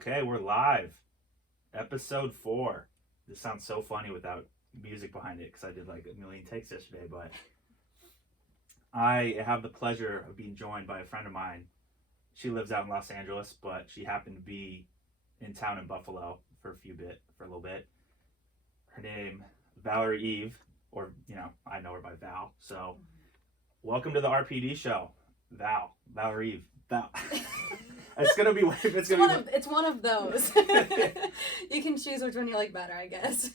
Okay, we're live. Episode 4. This sounds so funny without music behind it because I did like a million takes yesterday, but I have the pleasure of being joined by a friend of mine. She lives out in Los Angeles, but she happened to be in town in Buffalo for a little bit. Her name, Valerie Eve, or I know her by Val. So, welcome to the RPD show, Valerie Eve. Val. It's one of those. You can choose which one you like better, I guess.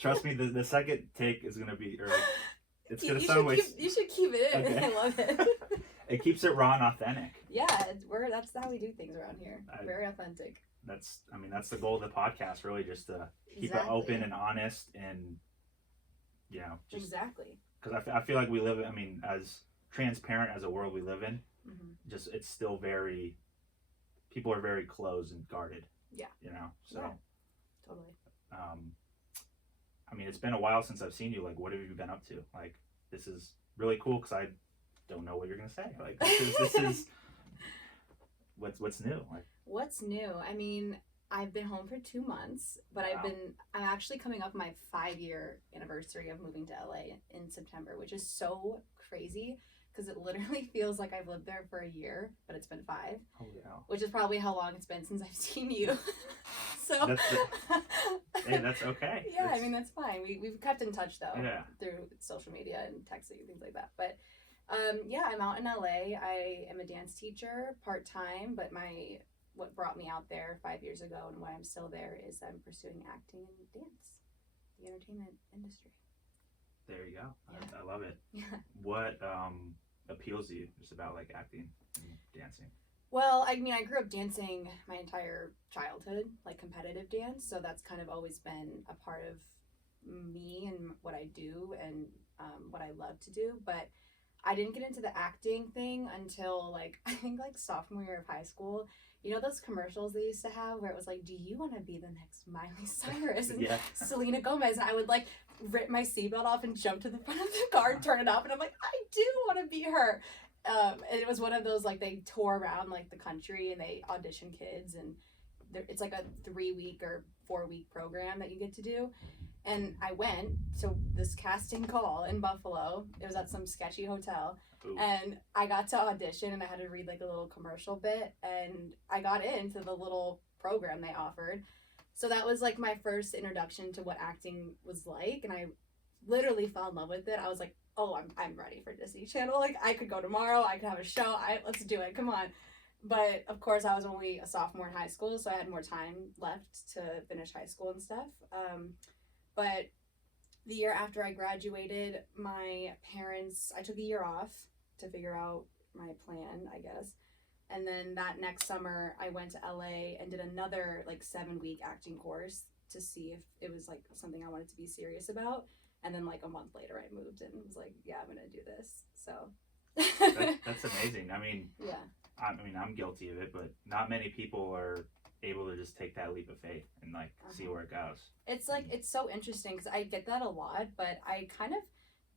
Trust me, the second take is gonna be, it's gonna you should keep it in. Okay. I love it. It keeps it raw and authentic. Yeah, that's how we do things around here. Very authentic. That's the goal of the podcast, really, just to keep it open and honest, and just exactly. Because I feel like we live, as transparent as a world we live in, just it's still very. People are very closed and guarded. Yeah. So. Yeah, totally. It's been a while since I've seen you. Like, what have you been up to? Like, this is really cool because I don't know what you're gonna say. Like, this is what's new. Like, what's new? I've been home for 2 months, but wow. I'm actually coming up my 5-year anniversary of moving to LA in September, which is so crazy. Because it literally feels like I've lived there for a year, but it's been 5. Oh, yeah. Which is probably how long it's been since I've seen you. So hey, that's okay. Yeah, that's fine. We've kept in touch though. Yeah. Through social media and texting and things like that. But yeah, I'm out in LA. I am a dance teacher part-time, but what brought me out there 5 years ago and why I'm still there is I'm pursuing acting and dance, the entertainment industry. There you go. Yeah. I love it. Yeah. What appeals to you just about like acting and dancing? Well, I grew up dancing my entire childhood, like competitive dance. So that's kind of always been a part of me and what I do and what I love to do. But I didn't get into the acting thing until I think sophomore year of high school. You know those commercials they used to have where it was like, do you want to be the next Miley Cyrus and yeah. Selena Gomez? And I would rip my seatbelt off and jump to the front of the car and turn it up. And I'm like, I do want to be her. And it was one of those, they tour around the country and they audition kids. And it's like a 3-week or 4-week program that you get to do. And I went to this casting call in Buffalo. It was at some sketchy hotel. Ooh. And I got to audition and I had to read a little commercial bit. And I got into the little program they offered. So that was my first introduction to what acting was like. And I literally fell in love with it. I was like, oh, I'm ready for Disney Channel. I could go tomorrow. I could have a show. Let's do it. Come on. But of course, I was only a sophomore in high school. So I had more time left to finish high school and stuff. But the year after I graduated, I took a year off to figure out my plan, I guess. And then that next summer, I went to LA and did another 7-week acting course to see if it was something I wanted to be serious about. And then a month later, I moved and was like, yeah, I'm going to do this. So that's amazing. Yeah. I'm guilty of it, but not many people are able to just take that leap of faith and see where it goes. It's it's so interesting because I get that a lot, but I kind of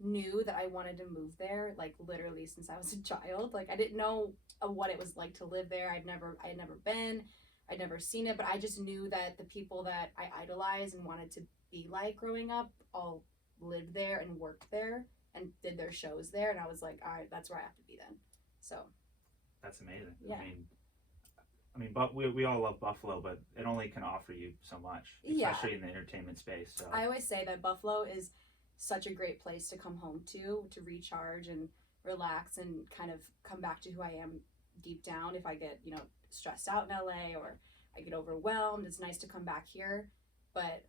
knew that I wanted to move there literally since I was a child. I didn't know what it was like to live there. I had never been, I'd never seen it, but I just knew that the people that I idolized and wanted to be like growing up all lived there and worked there and did their shows there, and I was like, all right, that's where I have to be then. So that's amazing. Yeah. But we all love Buffalo, but it only can offer you so much, especially in the entertainment space. So I always say that Buffalo is such a great place to come home to recharge and relax and kind of come back to who I am deep down. If I get, stressed out in LA or I get overwhelmed, it's nice to come back here. But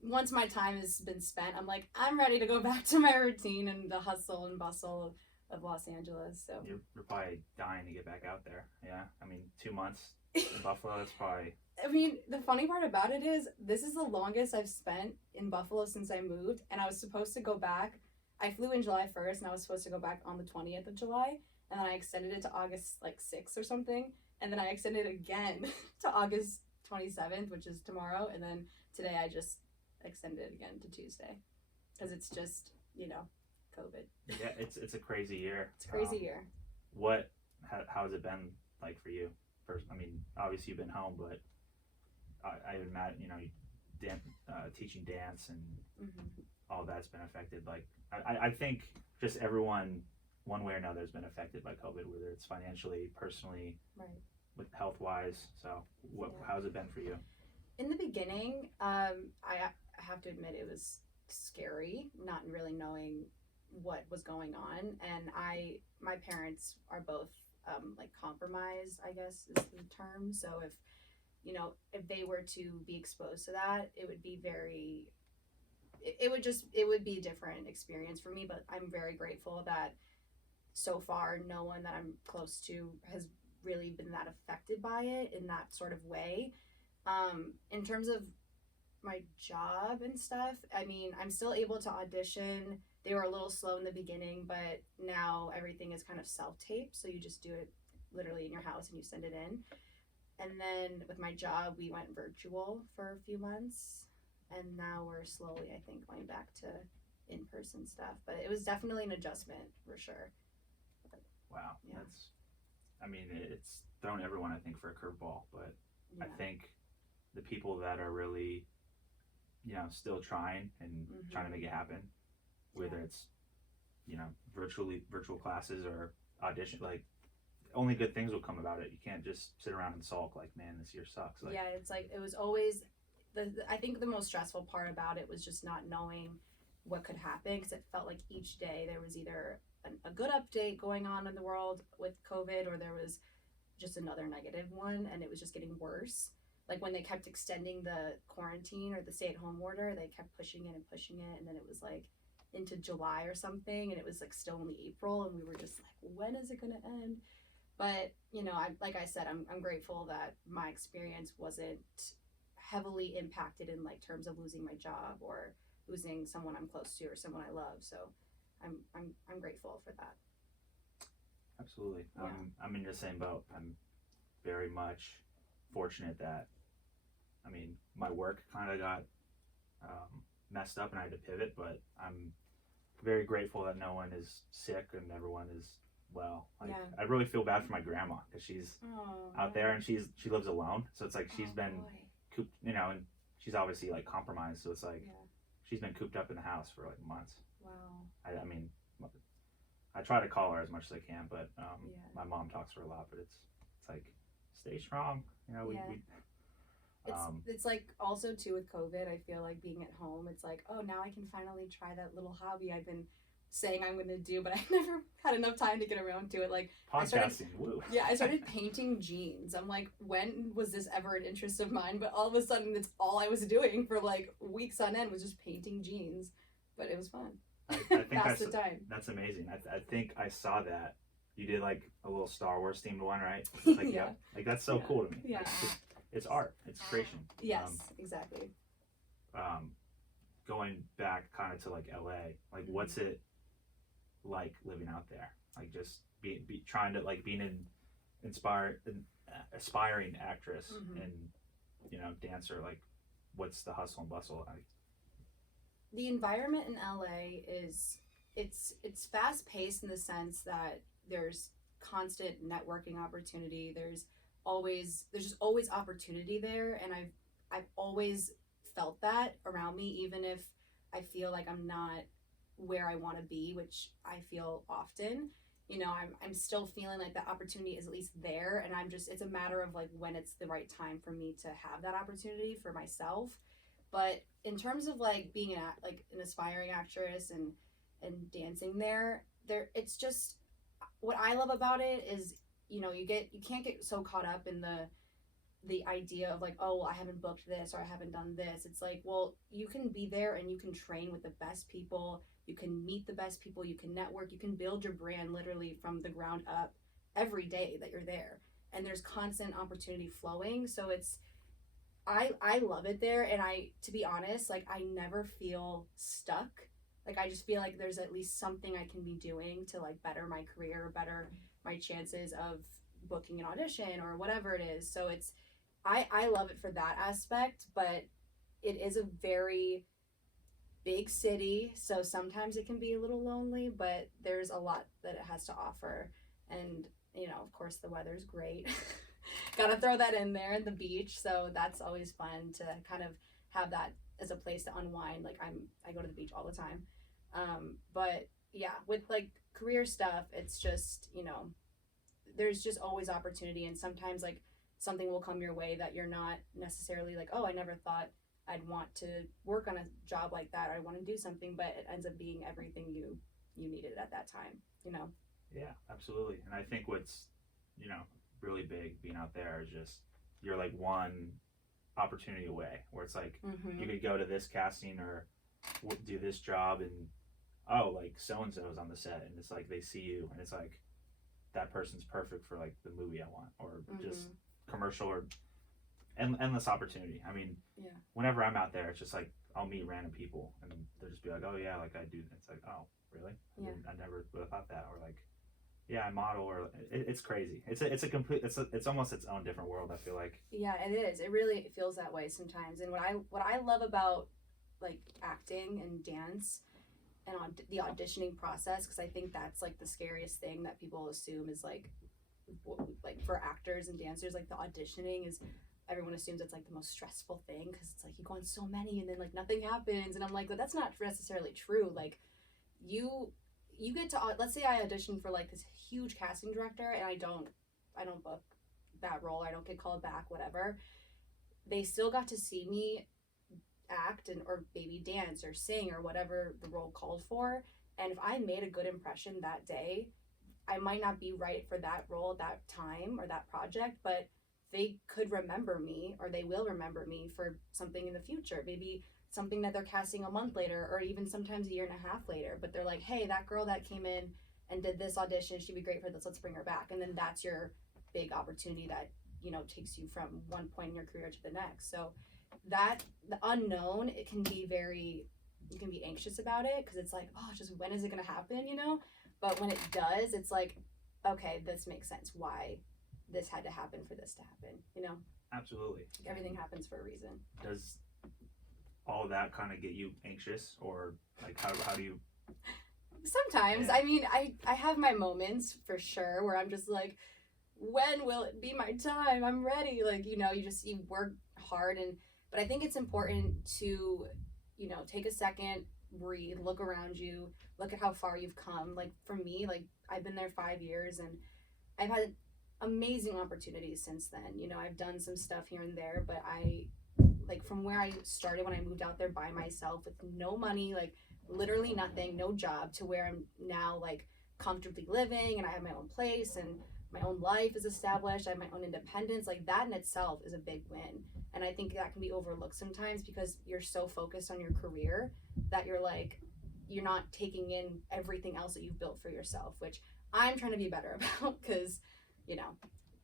once my time has been spent, I'm ready to go back to my routine and the hustle and bustle of Los Angeles. So you're probably dying to get back out there. Yeah. 2 months in Buffalo, that's probably... the funny part about it is this is the longest I've spent in Buffalo since I moved, and I was supposed to go back. I flew in July 1st, and I was supposed to go back on the 20th of July, and then I extended it to August 6th or something, and then I extended it again to August 27th, which is tomorrow, and then today I just extended it again to Tuesday, because it's just, COVID. Yeah, it's a crazy year. It's a crazy year. How has it been for you? First, obviously you've been home, but I imagine, teaching dance and Mm-hmm. all that's been affected. Like, I think just everyone, one way or another, has been affected by COVID, whether it's financially, personally, Right. with health wise. So, how's it been for you? In the beginning, I have to admit it was scary, not really knowing what was going on, and my parents are both like compromised, I guess is the term. So if they were to be exposed to that, it would be it would be a different experience for me. But I'm very grateful that so far no one that I'm close to has really been that affected by it in that sort of way. In terms of my job and stuff, I mean, I'm still able to audition. They were a little slow in the beginning, but now everything is kind of self-taped, so you just do it literally in your house and you send it in. And then with my job, we went virtual for a few months, and now we're slowly, I think, going back to in-person stuff. But it was definitely an adjustment for sure. Wow, Yeah. it's thrown everyone, I think, for a curveball, but Yeah. I think the people that are really, still trying and Mm-hmm. trying to make it happen, whether it's, virtual classes or audition, like, only good things will come about it. You can't just sit around and sulk like, man, this year sucks. Like, Yeah, it's like it was always I think the most stressful part about it was just not knowing what could happen, because it felt like each day there was either a good update going on in the world with COVID, or there was just another negative one, and it was just getting worse. Like when they kept extending the quarantine or the stay-at-home order, they kept pushing it and pushing it, and then it was like into July or something, and it was like still only April, and we were just like, when is it going to end? But like I said, I'm grateful that my experience wasn't heavily impacted in like terms of losing my job or losing someone I'm close to or someone I love. So I'm grateful for that. absolutely. Yeah. I'm in the same boat. I'm very much fortunate that, my work kind of got messed up and I had to pivot, but I'm very grateful that no one is sick and everyone is well. Like, Yeah. I really feel bad for my grandma because she's out there and she lives alone, so it's like she's been cooped, and she's obviously like compromised, so it's like she's been cooped up in the house for like months. Wow. I try to call her as much as I can, but my mom talks to her a lot, but it's like, stay strong, we It's like also too with COVID, I feel like being at home, it's like, oh, now I can finally try that little hobby I've been saying I'm going to do, but I never had enough time to get around to it. Like podcasting, woo. Yeah, I started painting jeans. I'm like, when was this ever an interest of mine? But all of a sudden, it's all I was doing for like weeks on end was just painting jeans. But it was fun. I think Pass the time. that's amazing. I think I saw that you did like a little Star Wars themed one, right? Like, Yeah. Like, that's so cool to me. Yeah. Like, it's art. It's creation. Yes, exactly. Going back kind of to like LA, like, what's it like living out there? Like, just be trying to like being an aspiring actress and dancer. Like, what's the hustle and bustle like? The environment in LA is it's fast paced in the sense that there's constant networking opportunity. There's just always opportunity there, and I've always felt that around me, even if I feel like I'm not where I want to be, which I feel often. I'm still feeling like the opportunity is at least there, and it's a matter of like when it's the right time for me to have that opportunity for myself. But in terms of like being an aspiring actress and dancing there, it's just what I love about it is you can't get so caught up in the idea of like, oh, well, I haven't booked this or I haven't done this. It's like, well, you can be there and you can train with the best people, you can meet the best people, you can network, you can build your brand literally from the ground up every day that you're there, and there's constant opportunity flowing. So I love it there, and to be honest, like, I never feel stuck. Like, I just feel like there's at least something I can be doing to like better my career, better my chances of booking an audition or whatever it is. So I love it for that aspect, but it is a very big city, so sometimes it can be a little lonely, but there's a lot that it has to offer. And of course the weather's great. Gotta throw that in there in the beach. So that's always fun to kind of have that as a place to unwind. Like I go to the beach all the time. But yeah, with like career stuff, it's just, there's just always opportunity, and sometimes like something will come your way that you're not necessarily like, oh, I never thought I'd want to work on a job like that, or I want to do something, but it ends up being everything you needed at that time. Yeah, absolutely. And I think what's, really big being out there is just you're like one opportunity away where it's like Mm-hmm. you could go to this casting or do this job and oh, like so and so is on the set and it's like they see you and it's like that person's perfect for like the movie I want or just Mm-hmm. commercial or endless opportunity. I mean, Yeah. whenever I'm out there, it's just like I'll meet random people and they'll just be like, oh yeah, like I do. It's like, oh really? Yeah. I never would have thought that. Or like, yeah, I model. Or it's crazy. It's a complete. It's almost its own different world. I feel like. Yeah, it is. It really feels that way sometimes. And what I love about like acting and dance and the auditioning process, because I think that's like the scariest thing that people assume is like for actors and dancers, like the auditioning is, everyone assumes it's like the most stressful thing because it's like you go on so many and then like nothing happens, and I'm like, but that's not necessarily true. Like you get to, let's say I audition for like this huge casting director and I don't book that role, I don't get called back, whatever. They still got to see me act and or maybe dance or sing or whatever the role called for, and if I made a good impression that day, I might not be right for that role at that time or that project, but they could remember me, or they will remember me for something in the future. Maybe something that they're casting a month later, or even sometimes a year and a half later. But they're like, hey, that girl that came in and did this audition, she'd be great for this. Let's bring her back. And then that's your big opportunity that, takes you from one point in your career to the next. So that the unknown, it can be very, you can be anxious about it because it's like, oh, just when is it going to happen. But when it does, it's like, okay, this makes sense why this had to happen for this to happen. Absolutely. Everything happens for a reason. Does all of that kind of get you anxious, or like how do you? Sometimes, Yeah. I mean, I have my moments for sure where I'm just like, when will it be my time? I'm ready. Like, you work hard, but I think it's important to, take a second, breathe, look around you, look at how far you've come. Like for me, like I've been there 5 years and I've had amazing opportunities since then. I've done some stuff here and there, but like from where I started when I moved out there by myself with no money, like literally nothing, no job, to where I'm now like comfortably living and I have my own place and my own life is established. I have my own independence. Like that in itself is a big win. And I think that can be overlooked sometimes because you're so focused on your career that you're not taking in everything else that you've built for yourself, which I'm trying to be better about because,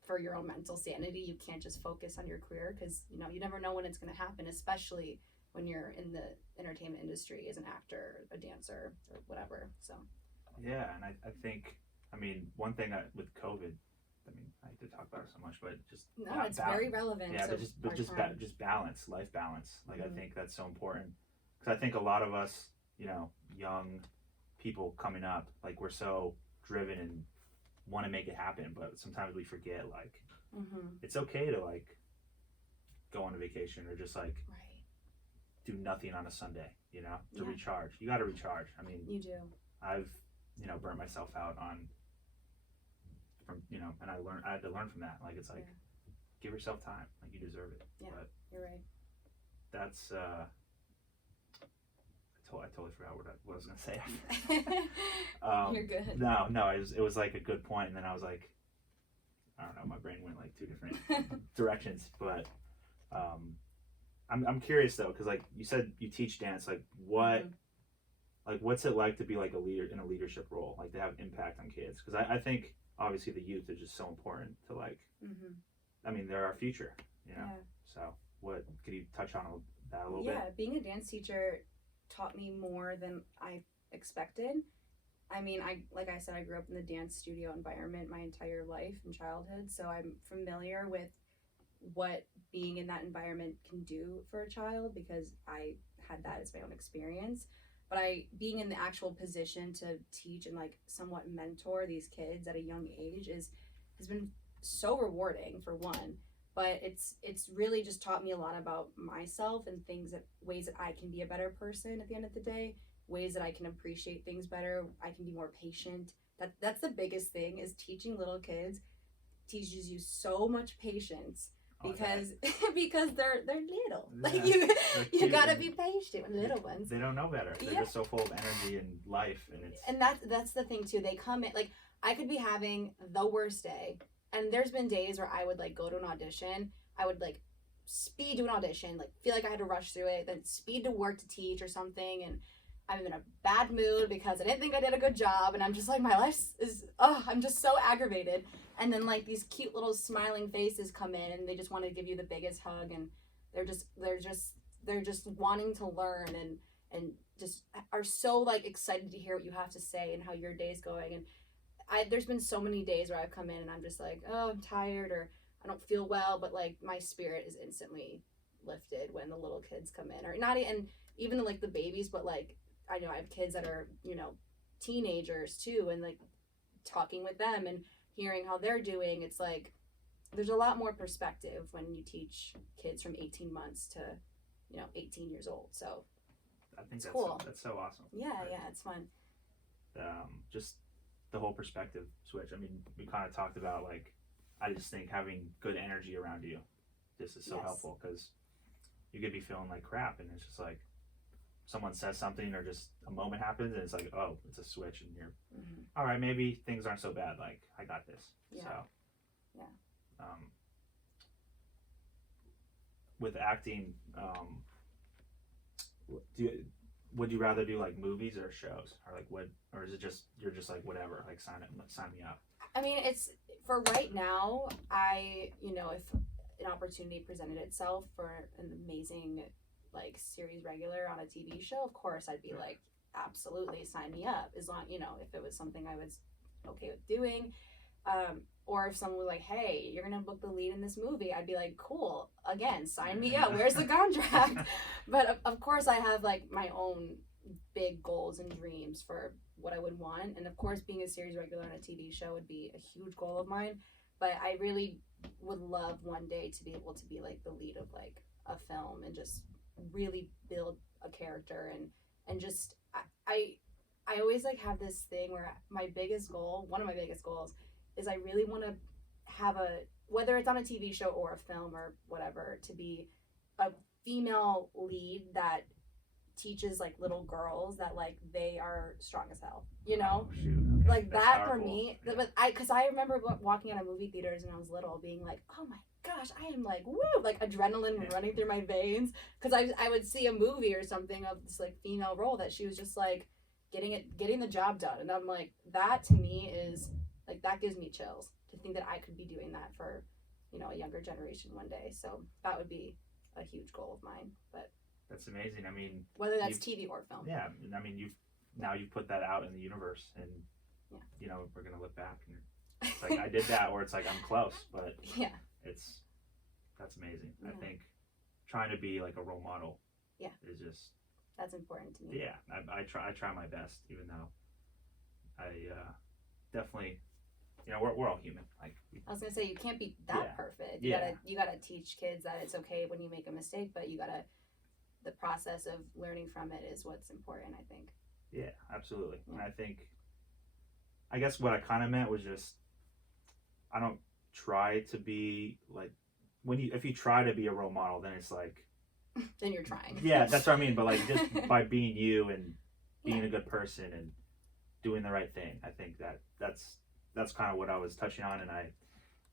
for your own mental sanity, you can't just focus on your career because, you never know when it's going to happen, especially when you're in the entertainment industry as an actor, a dancer, or whatever. So, Yeah, and I think, I mean, one thing with COVID, I mean, I hate to talk about it so much, but just no, it's very relevant. Yeah, to but just our time. just balance, life balance. Like Mhm. I think that's so important because I think a lot of us, young people coming up, like we're so driven and want to make it happen, but sometimes we forget like Mhm. it's okay to like go on a vacation or just like Right. do nothing on a Sunday, to Yeah. recharge. You got to recharge. I mean, You do. I've burnt myself out and I had to learn from that. Like it's like give yourself time, like you deserve it. Yeah, But you're right. that's I totally forgot what I was gonna say. You're good. No, it was like a good point, and then I was like, I don't know, my brain went like two different directions. But I'm curious though, because like you said, you teach dance. Like what, like what's it like to be like a leader in a leadership role, like to have impact on kids? Because I think obviously the youth are just so important to like. I mean, they're our future, Yeah. So what could you touch on that a little bit? Yeah, being a dance teacher taught me more than I expected. I mean, like I said, I grew up in the dance studio environment my entire life and childhood, so I'm familiar with what being in that environment can do for a child because I had that as my own experience. But being in the actual position to teach and like somewhat mentor these kids at a young age has been so rewarding for one, but it's really just taught me a lot about myself and ways that I can be a better person at the end of the day, ways that I can appreciate things better. I can be more patient. That's the biggest thing, is teaching little kids teaches you so much patience, because because they're little. Yeah, Like they're you cute gotta and be patient with little ones. They don't know better. They're just so full of energy and life, and it's And that's the thing too. They come in, like, I could be having the worst day, and there's been days where I would like go to an audition. I would like speed to an audition, like feel like I had to rush through it, then speed to work to teach or something, and I'm in a bad mood because I didn't think I did a good job, and I'm just like, my life is, I'm just so aggravated. And then like these cute little smiling faces come in, and they just want to give you the biggest hug, and they're just wanting to learn, and just are so like excited to hear what you have to say and how your day's going. And there's been so many days where I've come in and I'm just like, oh, I'm tired, or I don't feel well, but like my spirit is instantly lifted when the little kids come in, or not, and even like the babies, but like I know I have kids that are, teenagers too, and like talking with them and hearing how they're doing. It's like there's a lot more perspective when you teach kids from 18 months to 18 years old. So I think that's cool. That's so awesome. Yeah, it's fun. Just the whole perspective switch. I mean, we kind of talked about, like, I just think having good energy around you just is so helpful, because you could be feeling like crap, and it's just like someone says something or just a moment happens, and it's like, oh, it's a switch, and you're all right, maybe things aren't so bad, like I got this. So with acting, would you rather do like movies or shows, or like what, or is it just you're just like whatever, like sign me up? I mean, it's for right now. If an opportunity presented itself for an amazing like series regular on a TV show, of course I'd be like, absolutely, sign me up. As long, if it was something I was okay with doing, or if someone was like, hey, you're gonna book the lead in this movie, I'd be like, cool, again, sign me up. Where's the contract? But of course I have like my own big goals and dreams for what I would want, and of course being a series regular on a TV show would be a huge goal of mine. But I really would love one day to be able to be like the lead of like a film, and just really build a character, and just I always like have this thing where one of my biggest goals is I really want to have whether it's on a TV show or a film or whatever, to be a female lead that teaches like little girls that like they are strong as hell, Oh, shoot. Okay. like That's that powerful. For me. Yeah. But because I remember walking out of movie theaters when I was little, being like, oh my gosh, I am like, woo, like adrenaline running through my veins, because I would see a movie or something of this like female role that she was just like getting the job done, and I'm like, that to me is like, that gives me chills to think that I could be doing that for a younger generation one day. So that would be a huge goal of mine. But that's amazing. I mean, whether that's TV or film. Yeah, I mean, you've put that out in the universe, and we're gonna look back and it's like I did that, or it's like I'm close, but that's amazing. I think trying to be like a role model is just, that's important to me. Yeah, I try my best, even though I definitely, we're all human. Like, I was gonna say, you can't be that perfect. You gotta teach kids that it's okay when you make a mistake, but the process of learning from it is what's important, I think. Yeah, absolutely. And I guess what I kind of meant was just, I don't try to be like, if you try to be a role model, then it's like, then you're trying. Yeah, that's what I mean. But like, just by being you and being a good person and doing the right thing, I think that's kind of what I was touching on, and I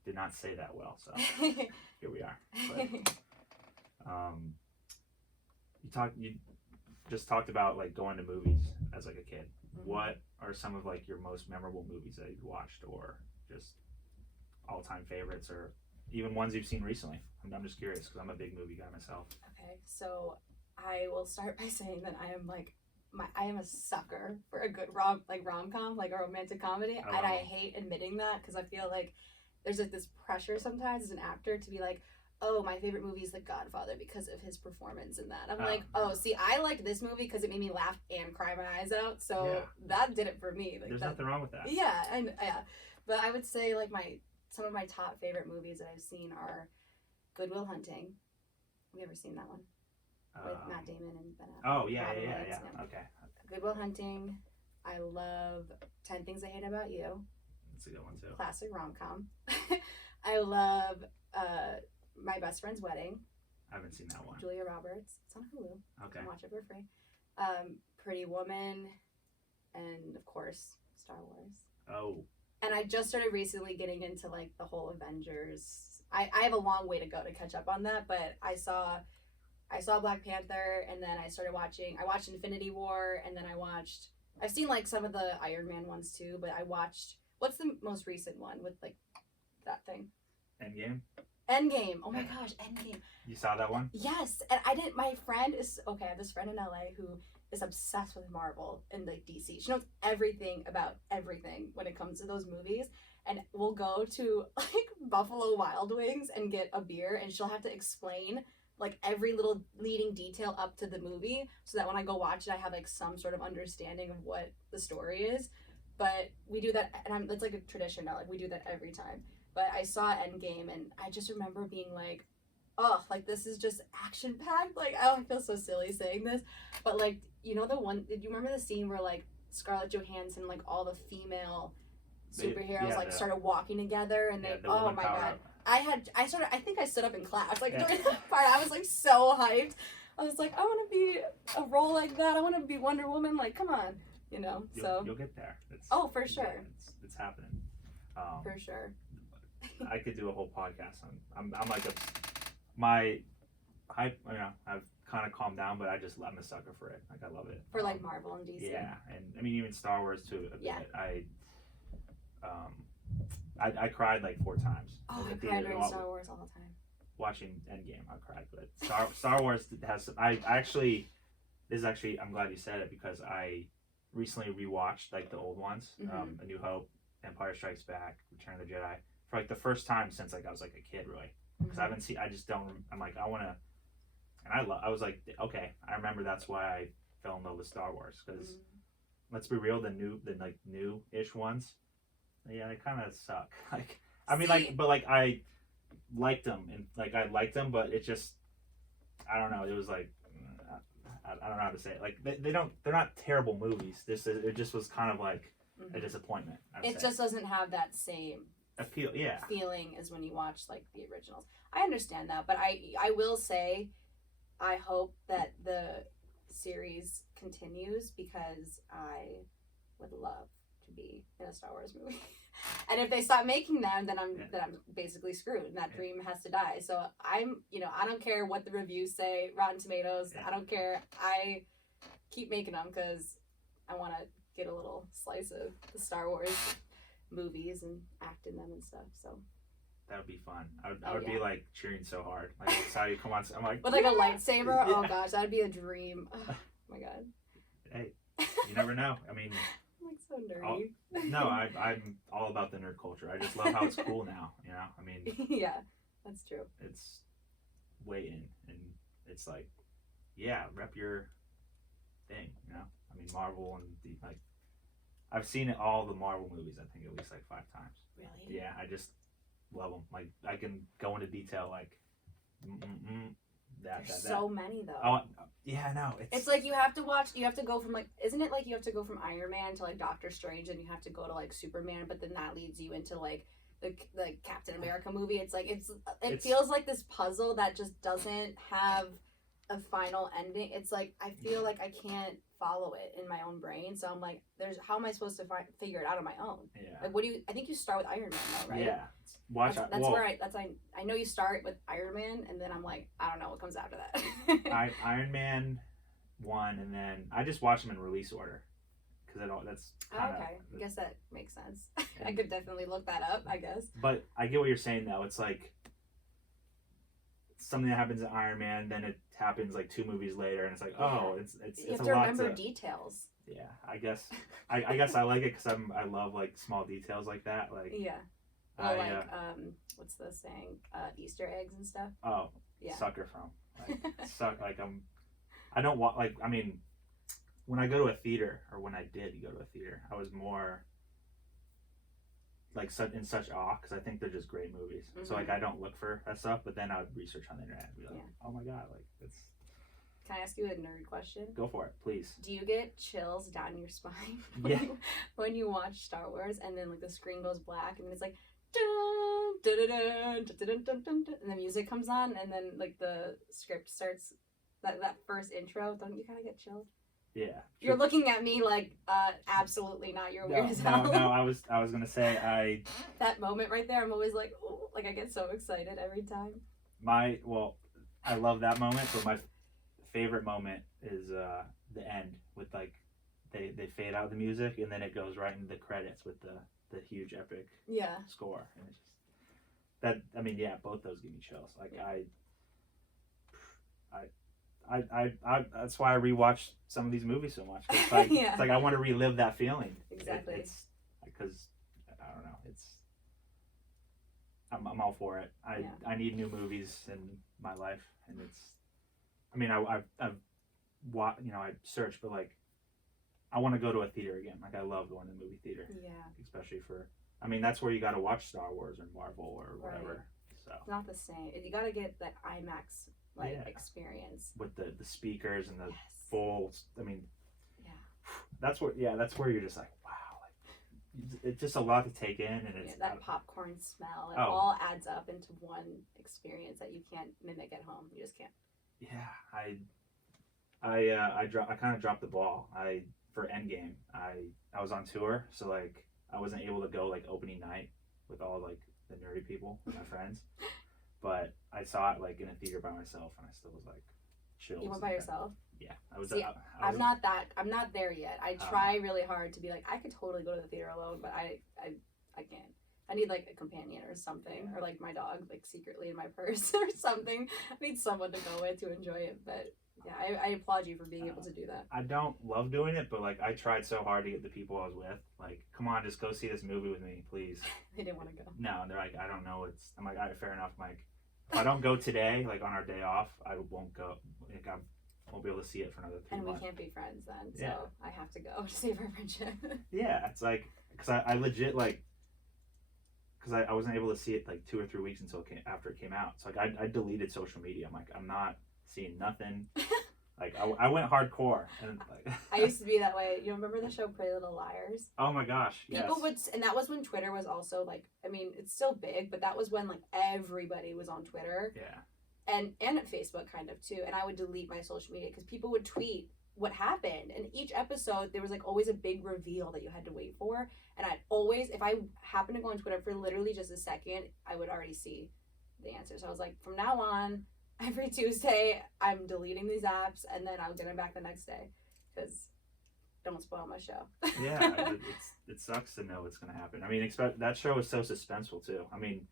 did not say that well. So here we are. But, you just talked about like going to movies as like a kid. What are some of like your most memorable movies that you've watched, or just all-time favorites, or even ones you've seen recently? I'm just curious, because I'm a big movie guy myself. Okay, so I will start by saying that I am a sucker for a good rom-com, like a romantic comedy, and I hate admitting that, because I feel like there's like this pressure sometimes as an actor to be like, oh, my favorite movie is The Godfather because of his performance in that. I'm like, oh, see, I liked this movie because it made me laugh and cry my eyes out, so that did it for me. Like, there's nothing wrong with that. Yeah, but I would say like my some of my top favorite movies that I've seen are Good Will Hunting. Have you ever seen that one? With Matt Damon and Ben Affleck. Oh, yeah. Okay. Good Will Hunting. I love 10 Things I Hate About You. That's a good one, too. Classic rom-com. I love My Best Friend's Wedding. I haven't seen that one. Julia Roberts. It's on Hulu. Okay. You can watch it for free. Pretty Woman. And, of course, Star Wars. Oh. And I just started recently getting into, like, the whole Avengers. I have a long way to go to catch up on that, but I saw Black Panther, and then I watched Infinity War, and then I've seen, like, some of the Iron Man ones, too, but I watched, what's the most recent one with, like, that thing? Endgame. Oh my gosh, Endgame. You saw that one? Yes, and I didn't, I have this friend in LA who is obsessed with Marvel and, like, DC. She knows everything about everything when it comes to those movies, and we'll go to, like, Buffalo Wild Wings and get a beer, and she'll have to explain, like, every little leading detail up to the movie so that when I go watch it I have, like, some sort of understanding of what the story is. But we do that, and it's like a tradition now, like, we do that every time. But I saw Endgame, and I just remember being like, oh, like, this is just action packed. Like, oh, I feel so silly saying this, but, like, you know, did you remember the scene where, like, Scarlett Johansson, like, all the female superheroes started walking together, and oh my god, I think I stood up in class, like, during that part. I was, like, so hyped. I was like, I want to be a role like that. I want to be Wonder Woman. Like, come on, you know. You'll get there. For sure. It's happening. For sure. I could do a whole podcast on. I'm like my hype. You know, I've kind of calmed down, but I'm a sucker for it. Like, I love it. For, like, Marvel and DC. Yeah, and I mean even Star Wars too. Yeah. I cried like 4 times. Oh, I cried during Star Wars all the time. Watching Endgame, I cried, but Star Wars has. I'm glad you said it, because I recently rewatched, like, the old ones, A New Hope, Empire Strikes Back, Return of the Jedi, for, like, the first time since, like, I was, like, a kid, really, because I haven't seen. I just don't. I'm like, I want to, and I was like, okay, I remember that's why I fell in love with Star Wars, because let's be real, the new-ish ones, yeah, they kind of suck. Like, I mean, but I liked them, but it just, I don't know, it was like, I don't know how to say it. Like, they're not terrible movies. It just was kind of like a disappointment. It just doesn't have that same appeal, feeling as when you watch, like, the originals. I understand that, but I will say, I hope that the series continues, because I would love to be in a Star Wars movie. And if they stop making them, then I'm basically screwed, and that dream has to die. So I don't care what the reviews say, Rotten Tomatoes, I don't care. I keep making them because I want to get a little slice of the Star Wars movies and act in them and stuff. So that would be fun. I would be, like, cheering so hard. Like, it's how you come on. I'm like, with, like, a lightsaber. Oh gosh, that'd be a dream. Oh my god. Hey, you never know. I mean, I'm, like, so nerdy. I'm all about the nerd culture. I just love how it's cool now. You know, I mean. Yeah, that's true. It's way in, and it's like, yeah, rep your thing. You know, I mean, Marvel and like, I've seen all the Marvel movies. I think at least, like, 5 times. Really? Yeah, I just love them. Like, I can go into detail, like, There's so many, though. Oh, yeah, I know. It's like you have to go from, like, isn't it like you have to go from Iron Man to, like, Doctor Strange, and you have to go to, like, Superman, but then that leads you into, like, the Captain America movie. It's like, it feels like this puzzle that just doesn't have a final ending. It's like, I feel like I can't follow it in my own brain, so I'm like, how am I supposed to figure it out on my own? Yeah. Like, I think you start with Iron Man, though, right? Yeah. I know you start with Iron Man, and then I'm like, I don't know what comes after that. Iron Man 1, and then I just watch them in release order, because that's kinda, okay. I guess that makes sense. I could definitely look that up, I guess. But I get what you're saying, though. It's like something that happens in Iron Man, then it happens, like, 2 movies later, and it's like, it's you have to remember details. Yeah, I guess I like it because I love, like, small details like that. Like, yeah. Or what's the saying? Easter eggs and stuff. Oh, yeah. Sucker from. Like, I don't want, like, I mean, when I go to a theater, or when I did go to a theater, I was more like in such awe because I think they're just great movies. So like I don't look for that stuff, but then I would research on the internet and be like, oh my god, like it's. Can I ask you a nerd question? Go for it, please. Do you get chills down your spine when you watch Star Wars and then like the screen goes black and then it's like dun, dun, dun, dun, dun, dun, dun, dun, and the music comes on and then like the script starts that first intro? Don't you kind of get chilled? Yeah. You're looking at me like absolutely not. You're weird as hell. No. I was gonna say that moment right there. I'm always like, oh, like I get so excited every time. I love that moment, but my favorite moment is the end with like they fade out the music and then it goes right into the credits with the huge epic score, and it's just that I mean both those give me chills. Like I that's why I rewatch some of these movies so much. It's like it's like I want to relive that feeling. Exactly. It's because I don't know. I'm all for it. I need new movies in my life, and it's. I mean, I've I search, but like, I want to go to a theater again. Like, I love going to the movie theater. Yeah. Especially for, I mean, that's where you got to watch Star Wars or Marvel or whatever. So. It's not the same. You got to get that IMAX experience with the speakers and the full. I mean. Yeah. That's where you're just like, wow, like it's just a lot to take in, and it's that popcorn smell. It all adds up into one experience that you can't mimic at home. You just can't. Yeah, I kind of dropped the ball. For Endgame, I was on tour, so like I wasn't able to go like opening night with all like the nerdy people, my friends. But I saw it like in a theater by myself, and I still was like chills. You went by yourself? Yeah, I was. See, I'm not there yet. I try really hard to be like I could totally go to the theater alone, but I can't. I need like a companion or something, or like my dog like secretly in my purse or something. I need someone to go with to enjoy it. But yeah, I applaud you for being able to do that. I don't love doing it, but like I tried so hard to get the people I was with, like, come on, just go see this movie with me, please. They didn't want to go. No, they're like, I don't know. I'm like, all right, fair enough, Mike. If I don't go today, like on our day off, I won't go. Like I won't be able to see it for another 3 months. And we can't be friends then, so I have to go to save our friendship. Yeah, it's like because I legit like. Because I wasn't able to see it like 2 or 3 weeks after it came out. So like I deleted social media. I'm like, I'm not seeing nothing. Like I went hardcore. And like I used to be that way. You remember the show Pretty Little Liars? Oh my gosh, yes. People would, and that was when Twitter was also like, I mean, it's still big, but that was when like everybody was on Twitter. Yeah. And Facebook kind of too. And I would delete my social media because people would tweet what happened, and each episode there was like always a big reveal that you had to wait for, and I'd always, if I happened to go on Twitter for literally just a second, I would already see the answer. So I was like, from now on, every Tuesday I'm deleting these apps, and then I'll get them back the next day, because don't spoil my show. Yeah, it sucks to know what's gonna happen. I mean, that show is so suspenseful too. I mean,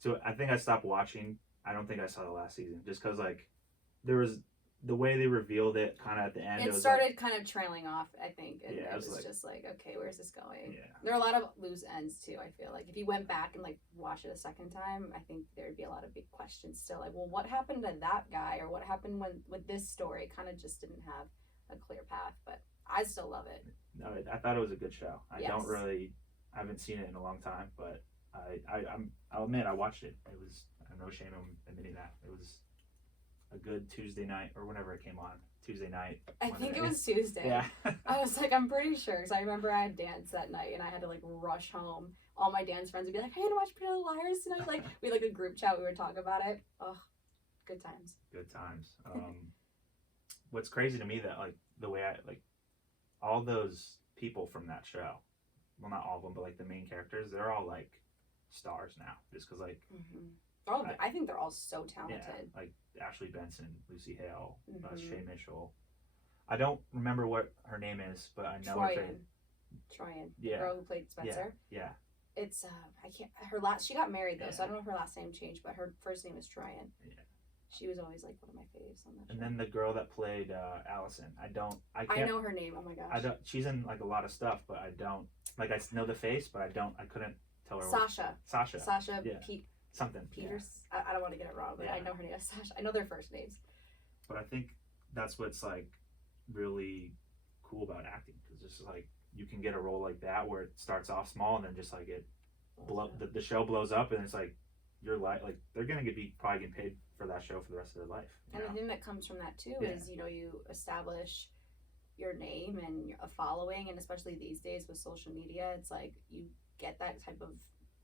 so I think I stopped watching. I don't think I saw the last season just because like there was the way they revealed it kind of at the end. It started kind of trailing off, I think. And it was just like, okay, where's this going? Yeah. There are a lot of loose ends too, I feel like. If you went back and like watched it a second time, I think there'd be a lot of big questions still. Like, well, what happened to that guy? Or what happened with this story? Kind of just didn't have a clear path, but I still love it. No, I thought it was a good show. I haven't seen it in a long time, but I'll admit I watched it. It was, I have no shame in admitting that. It was a good Tuesday night or whenever it came on. Tuesday night. I think it was Tuesday. Yeah. I was like, I'm pretty sure, because I remember I had dance that night and I had to like rush home. All my dance friends would be like, hey, you want to watch Pretty Little Liars tonight? Like, we had like a group chat, we would talk about it. Oh, good times. Good times. What's crazy to me that like the way all those people from that show, well, not all of them, but like the main characters, they're all like stars now, just because like I think they're all so talented. Yeah, like Ashley Benson, Lucy Hale, Shay Mitchell. I don't remember what her name is, but I know Troyan. Yeah. The girl who played Spencer. Yeah. It's I can't she got married though, so I don't know if her last name changed, but her first name is Troyan. Yeah. She was always like one of my faves on that show. And then the girl that played Allison, I know her name. Oh my gosh. She's in like a lot of stuff, but I don't like. I know the face, but I couldn't tell her. Sasha. Yeah. Something. Peters. Yeah. I don't want to get it wrong, but I know her name is Sasha. I know their first names. But I think that's what's like really cool about acting, because it's just like you can get a role like that where it starts off small and then just like it the show blows up, and it's like your life, like they're gonna be probably getting paid for that show for the rest of their life. And the thing that comes from that too is, you know, you establish your name and a following, and especially these days with social media, it's like you get that type of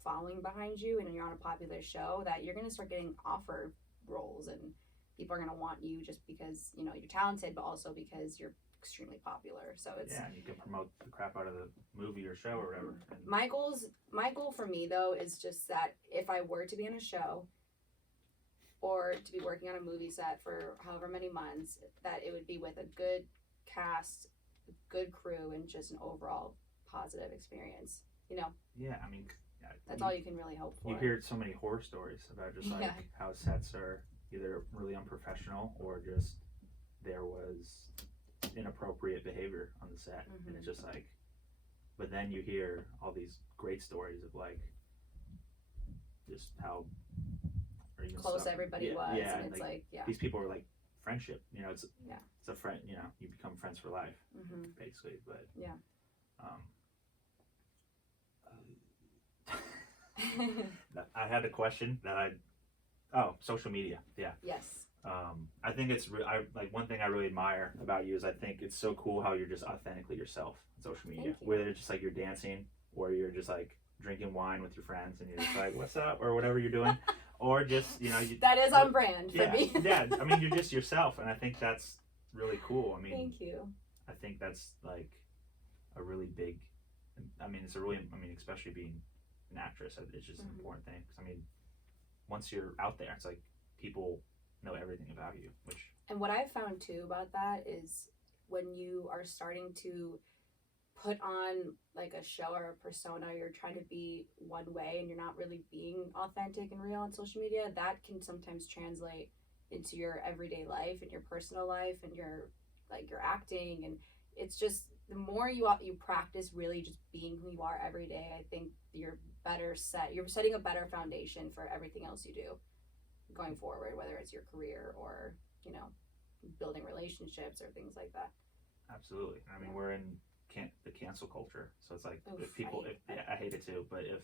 following behind you, and you're on a popular show, that you're gonna start getting offered roles, and people are gonna want you just because, you know, you're talented, but also because you're extremely popular. So it's and you can promote the crap out of the movie or show or whatever. And my goal for me though is just that if I were to be in a show or to be working on a movie set for however many months, that it would be with a good cast, a good crew, and just an overall positive experience. You know? Yeah, I mean, that's all you can really hope for. You hear so many horror stories about just like how sets are either really unprofessional or just there was inappropriate behavior on the set, and it's just like, but then you hear all these great stories of like just how close everybody was, yeah, and it's like these people are like friendship, you know, it's a friend, you know, you become friends for life, basically. But I had a question that social media, yes. I think it's like one thing I really admire about you is I think it's so cool how you're just authentically yourself on social media. Whether it's just like you're dancing, or you're just like drinking wine with your friends, and you're just like, "What's up?" or whatever you're doing, or just, you know, that is on brand for me. Yeah. I mean, you're just yourself, and I think that's really cool. I mean, thank you. I think that's like a really big. I mean, especially being an actress, it's just an important thing. 'Cause I mean, once you're out there, it's like people know everything about you. And what I've found too about that is when you are starting to put on like a show or a persona, you're trying to be one way and you're not really being authentic and real on social media, that can sometimes translate into your everyday life and your personal life and your acting. And it's just, the more you practice really just being who you are every day, I think you're setting a better foundation for everything else you do going forward, whether it's your career or, you know, building relationships or things like that. Absolutely. I mean, we're in the cancel culture, so it's like I hate it too, but if,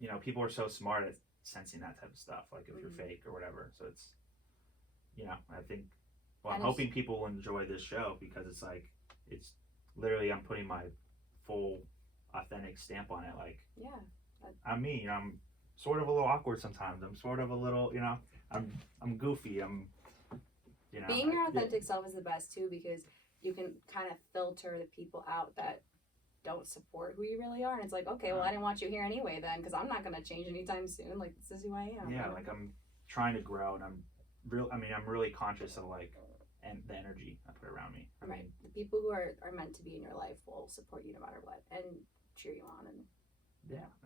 you know, people are so smart at sensing that type of stuff, like if you're fake or whatever. So it's, you know, I think, I'm hoping people will enjoy this show, because it's like, it's literally, I'm putting my full authentic stamp on it. Like, I'm me, you know, I'm sort of a little awkward sometimes. I'm sort of a little, you know, I'm goofy. I'm, you know, being your authentic self is the best too, because you can kind of filter the people out that don't support who you really are. And it's like, okay, well, I didn't want you here anyway then, because I'm not going to change anytime soon. Like, this is who I am. Yeah, like I'm trying to grow, and I'm really conscious of like the energy I put around me. I mean, the people who are meant to be in your life will support you no matter what and cheer you on. And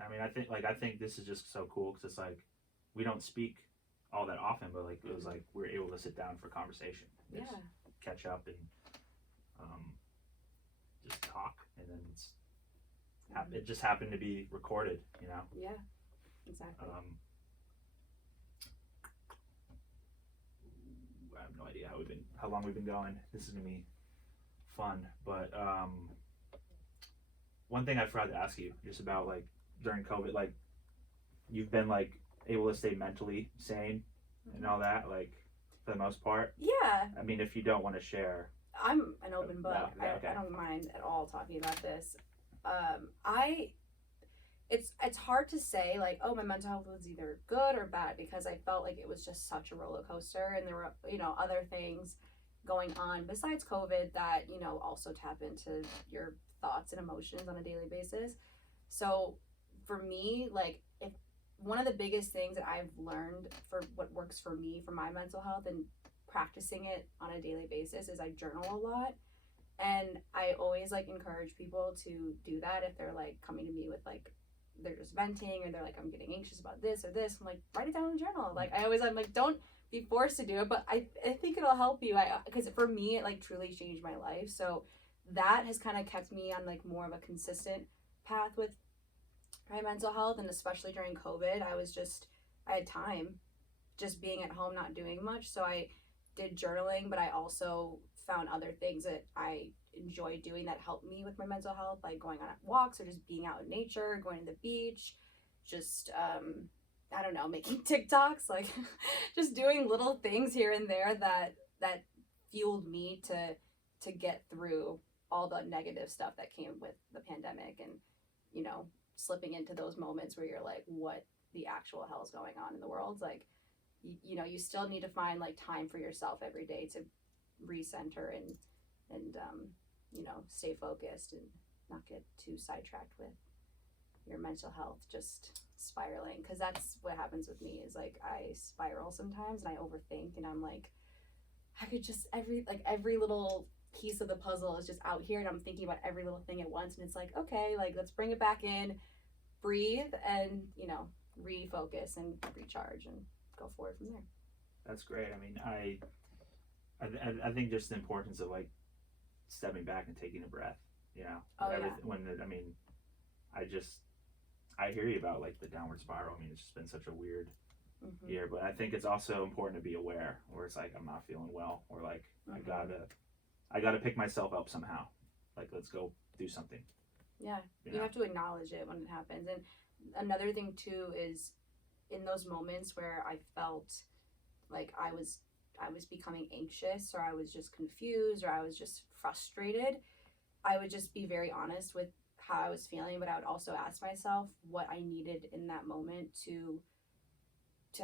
I mean, I think this is just so cool, because it's like we don't speak all that often, but like it was like we're able to sit down for conversation, just catch up, and just talk, and then it just happened to be recorded, you know. Yeah, exactly. I have no idea how long we've been going. This is gonna be fun, but one thing I forgot to ask you, just about like during COVID, like you've been like able to stay mentally sane and all that, like for the most part. Yeah. I mean, if you don't want to share, I'm an open book. Okay. I don't mind at all talking about this. It's hard to say like, oh, my mental health was either good or bad, because I felt like it was just such a roller coaster, and there were, you know, other things going on besides COVID that, you know, also tap into your thoughts and emotions on a daily basis. So for me, like, if one of the biggest things that I've learned for what works for me for my mental health and practicing it on a daily basis is I journal a lot. And I always like encourage people to do that if they're like coming to me with like, they're just venting, or they're like, I'm getting anxious about this or this. I'm like, write it down in a journal. Like, I'm like, don't be forced to do it, but I think it'll help you. Because for me, it like truly changed my life. So that has kind of kept me on like more of a consistent path with my mental health. And especially during COVID, I had time just being at home, not doing much. So I did journaling, but I also found other things that I enjoy doing that help me with my mental health, like going on walks or just being out in nature, going to the beach, just I don't know, making TikToks, like just doing little things here and there that fueled me to get through all the negative stuff that came with the pandemic, and you know, slipping into those moments where you're like, what the actual hell is going on in the world? Like, you know, you still need to find like time for yourself every day to recenter and you know, stay focused and not get too sidetracked with your mental health just spiraling, because that's what happens with me is like I spiral sometimes and I overthink, and I'm like, I could just every little piece of the puzzle is just out here and I'm thinking about every little thing at once, and it's like, okay, like let's bring it back in, breathe, and you know, refocus and recharge and go forward from there. That's great. I mean, I think just the importance of like stepping back and taking a breath, you know. I mean, I hear you about like the downward spiral. I mean, it's just been such a weird year, but I think it's also important to be aware where it's like I'm not feeling well, or like I gotta pick myself up somehow. Like, let's go do something. Yeah, you have to acknowledge it when it happens. And another thing too is in those moments where I felt like I was becoming anxious, or I was just confused, or I was just frustrated, I would just be very honest with how I was feeling, but I would also ask myself what I needed in that moment to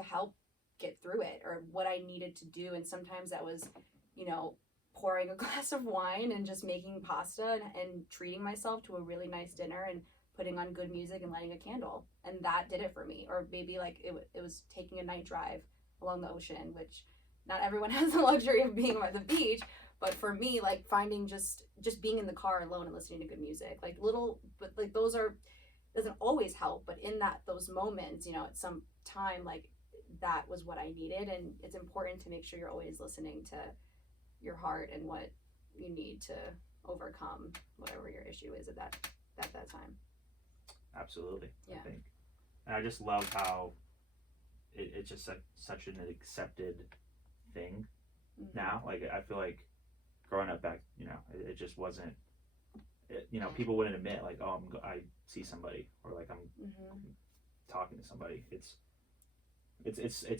help get through it, or what I needed to do. And sometimes that was, you know, pouring a glass of wine and just making pasta and treating myself to a really nice dinner and putting on good music and lighting a candle. And that did it for me. Or maybe like it was taking a night drive along the ocean, which not everyone has the luxury of being by the beach. But for me, like finding just being in the car alone and listening to good music, like but like doesn't always help. But in those moments, you know, at some time, like that was what I needed. And it's important to make sure you're always listening to your heart and what you need to overcome whatever your issue is at that time. Absolutely. Yeah. I think, and I just love how it's just such an accepted thing now. Like, I feel like growing up back, you know, it just wasn't. You know, people wouldn't admit like, oh, I see somebody, or like I'm talking to somebody. It's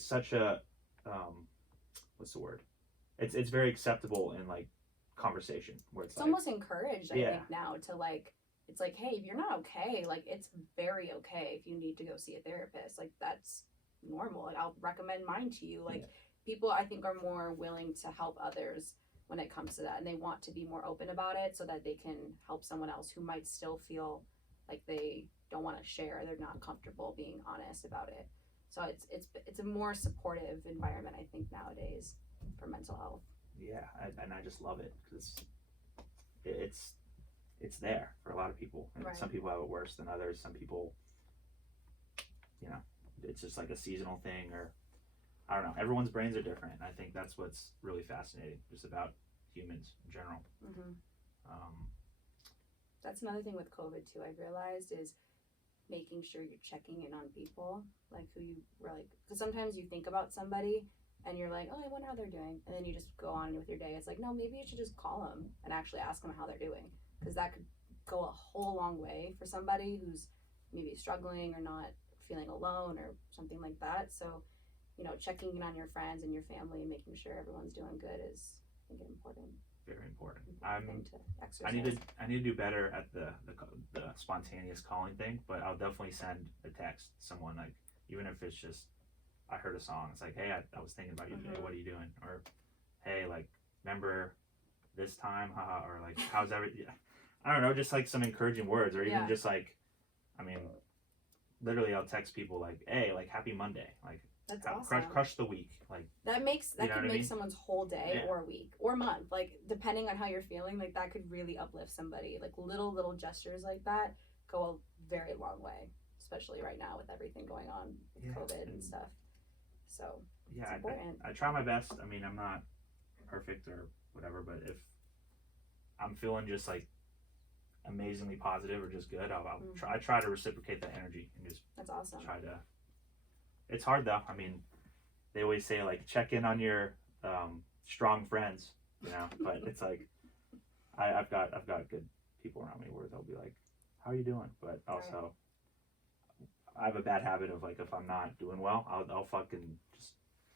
such a what's the word? It's very acceptable in like conversation where it's like, almost encouraged, I think now to like, it's like, hey, if you're not okay, like it's very okay if you need to go see a therapist. Like that's normal. Like I'll recommend mine to you. Like people, I think, are more willing to help others when it comes to that, and they want to be more open about it so that they can help someone else who might still feel like they don't want to share, they're not comfortable being honest about it. So it's a more supportive environment, I think, nowadays for mental health. Yeah, and I just love it because it's there for a lot of people. And some people have it worse than others. Some people, you know, it's just like a seasonal thing, or I don't know. Everyone's brains are different, and I think that's what's really fascinating, just about humans in general. That's another thing with COVID too, I've realized, is making sure you're checking in on people, like who you were like, because sometimes you think about somebody and you're like, oh, I wonder how they're doing, and then you just go on with your day. It's like, no, maybe you should just call them and actually ask them how they're doing, because that could go a whole long way for somebody who's maybe struggling or not feeling alone or something like that. So, you know, checking in on your friends and your family and making sure everyone's doing good is, I think, important. Very important. Thing to exercise. I need to do better at the spontaneous calling thing, but I'll definitely send a text to someone, like, even if it's just I heard a song. It's like, hey, I was thinking about you today. What are you doing? Or, hey, like, remember this time? Haha. Or like, how's everything? I don't know, just like some encouraging words, or even just like, I mean, literally, I'll text people like, hey, like, happy Monday, like. That's awesome. Crush the week, like that could make someone's whole day or week or month, like depending on how you're feeling. Like that could really uplift somebody. Like little gestures like that go a very long way, especially right now with everything going on with COVID and stuff. So it's important. I try my best. I mean, I'm not perfect or whatever, but if I'm feeling just like amazingly positive or just good, I try to reciprocate that energy and just that's awesome. Try to. It's hard though. I mean, they always say like check in on your strong friends, you know. But it's like I've got good people around me where they'll be like, "How are you doing?" But also, I have a bad habit of like if I'm not doing well, I'll fucking just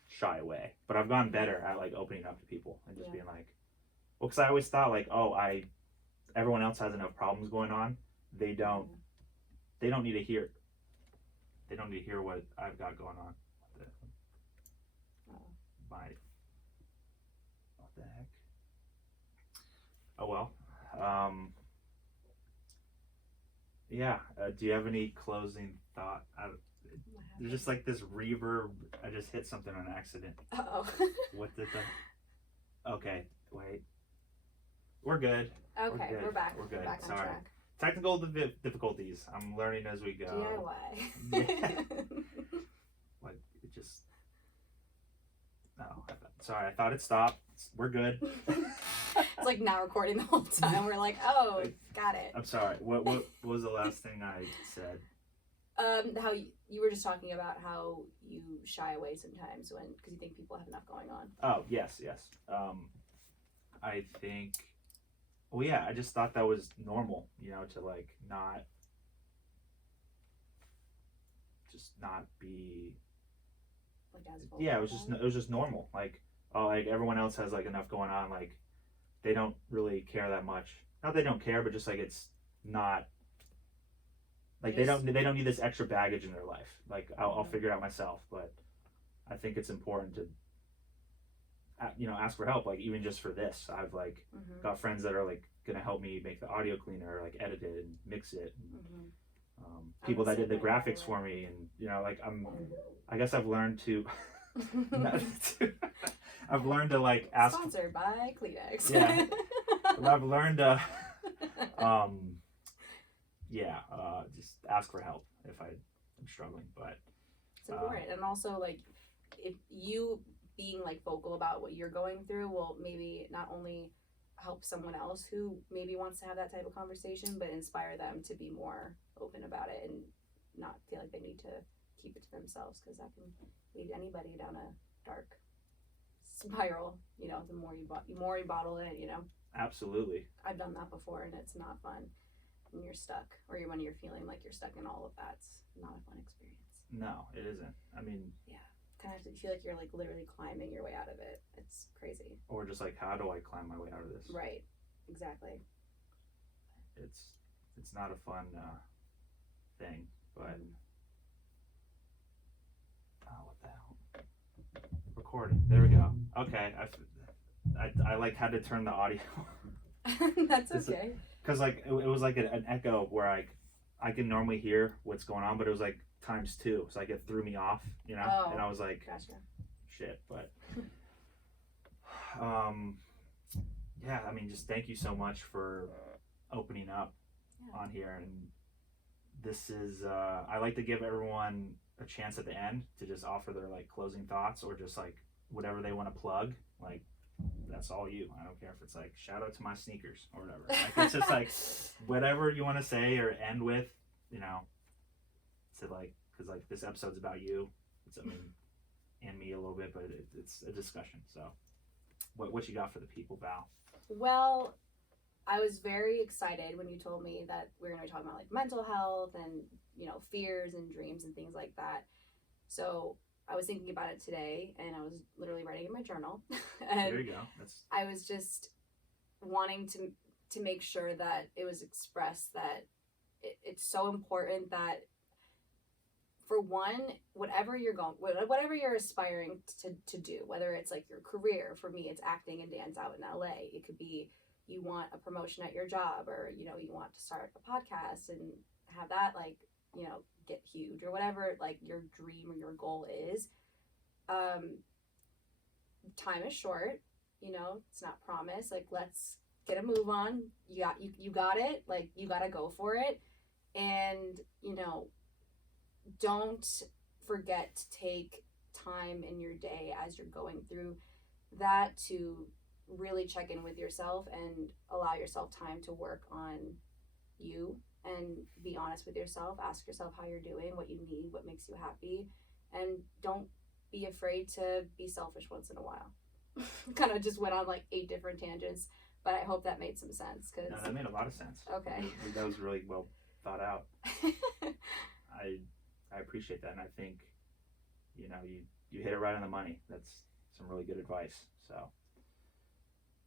shy away. But I've gotten better at like opening up to people and just being like, well, because I always thought like, oh, everyone else has enough problems going on. They don't need to hear. They don't need to hear what I've got going on. What the heck? Oh well. Yeah. Do you have any closing thought? There's just like this reverb. I just hit something on accident. Uh-oh. What did the? Okay, wait. We're good. Okay, we're back. We're good. We're back on Sorry. track. Technical difficulties. I'm learning as we go. DIY. Yeah. Like it just. No. Sorry, I thought it stopped. We're good. It's like not recording the whole time. We're like, oh, got it. I'm sorry. What was the last thing I said? How you were just talking about how you shy away sometimes because you think people have enough going on. Oh yes. I think. Well, yeah. I just thought that was normal, to like not be. Like as Yeah, it was just normal. Like, oh, like everyone else has like enough going on. Like, they don't really care that much. Not they don't care, but just like it's not. Like they don't need this extra baggage in their life. Like I'll figure it out myself. But I think it's important to ask for help. Like even just for this, I've like got friends that are like gonna help me make the audio cleaner, like edit it and mix it. And, people that did the graphics for me, and like I guess I've learned to. I've learned to like ask. Sponsored by Kleenex. Yeah, I've learned to. Just ask for help if I'm struggling, but it's important. And also like if you being like vocal about what you're going through will maybe not only help someone else who maybe wants to have that type of conversation, but inspire them to be more open about it and not feel like they need to keep it to themselves, because that can lead anybody down a dark spiral. The more you bottle it, absolutely. I've done that before, and it's not fun. When you're stuck, or when you're feeling like you're stuck in all of that, it's not a fun experience. No, it isn't. I mean, yeah, kind of feel like you're like literally climbing your way out of it. It's crazy. Or just like, how do I climb my way out of this? Right. Exactly. It's not a fun thing, but what the hell? Recording. There we go. Okay, I like had to turn the audio. That's okay. Because like it was like an echo where I can normally hear what's going on, but it was like times 2, so like it threw me off, and I was like, gotcha. Shit. But yeah, I mean, just thank you so much for opening up on here, and this is I like to give everyone a chance at the end to just offer their like closing thoughts or just like whatever they want to plug, like. That's all you. I don't care if it's like shout out to my sneakers or whatever. Like it's just like whatever you want to say or end with, to like, because like this episode's about you. And me a little bit, but it's a discussion. So, what you got for the people, Val? Well, I was very excited when you told me that we were going to be talking about like mental health and fears and dreams and things like that. So. I was thinking about it today, and I was literally writing in my journal. And there you go. I was just wanting to make sure that it was expressed that it's so important that, for one, whatever you're aspiring to do, whether it's like your career, for me, it's acting and dance out in LA. It could be you want a promotion at your job, or you want to start a podcast and have that like get huge, or whatever like your dream or your goal is. Time is short, it's not promised. Like, let's get a move on. You got it. Like, you gotta go for it. And don't forget to take time in your day as you're going through that to really check in with yourself and allow yourself time to work on you and be honest with yourself. Ask yourself how you're doing, what you need, what makes you happy, and don't be afraid to be selfish once in a while. Kind of just went on like 8 different tangents, but I hope that made some sense. No, that made a lot of sense. Okay. That was really well thought out. I appreciate that, and I think, you know, you hit it right on the money. That's some really good advice. So,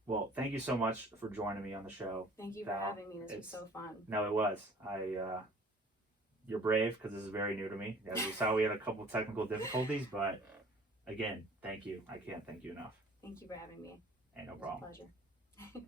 well, thank you so much for joining me on the show. Thank you for Val. having me. This was so fun. No, it was. You're brave because this is very new to me. As we saw, we had a couple technical difficulties, but again, thank you. I can't thank you enough. Thank you for having me. Ain't no It was problem. a pleasure.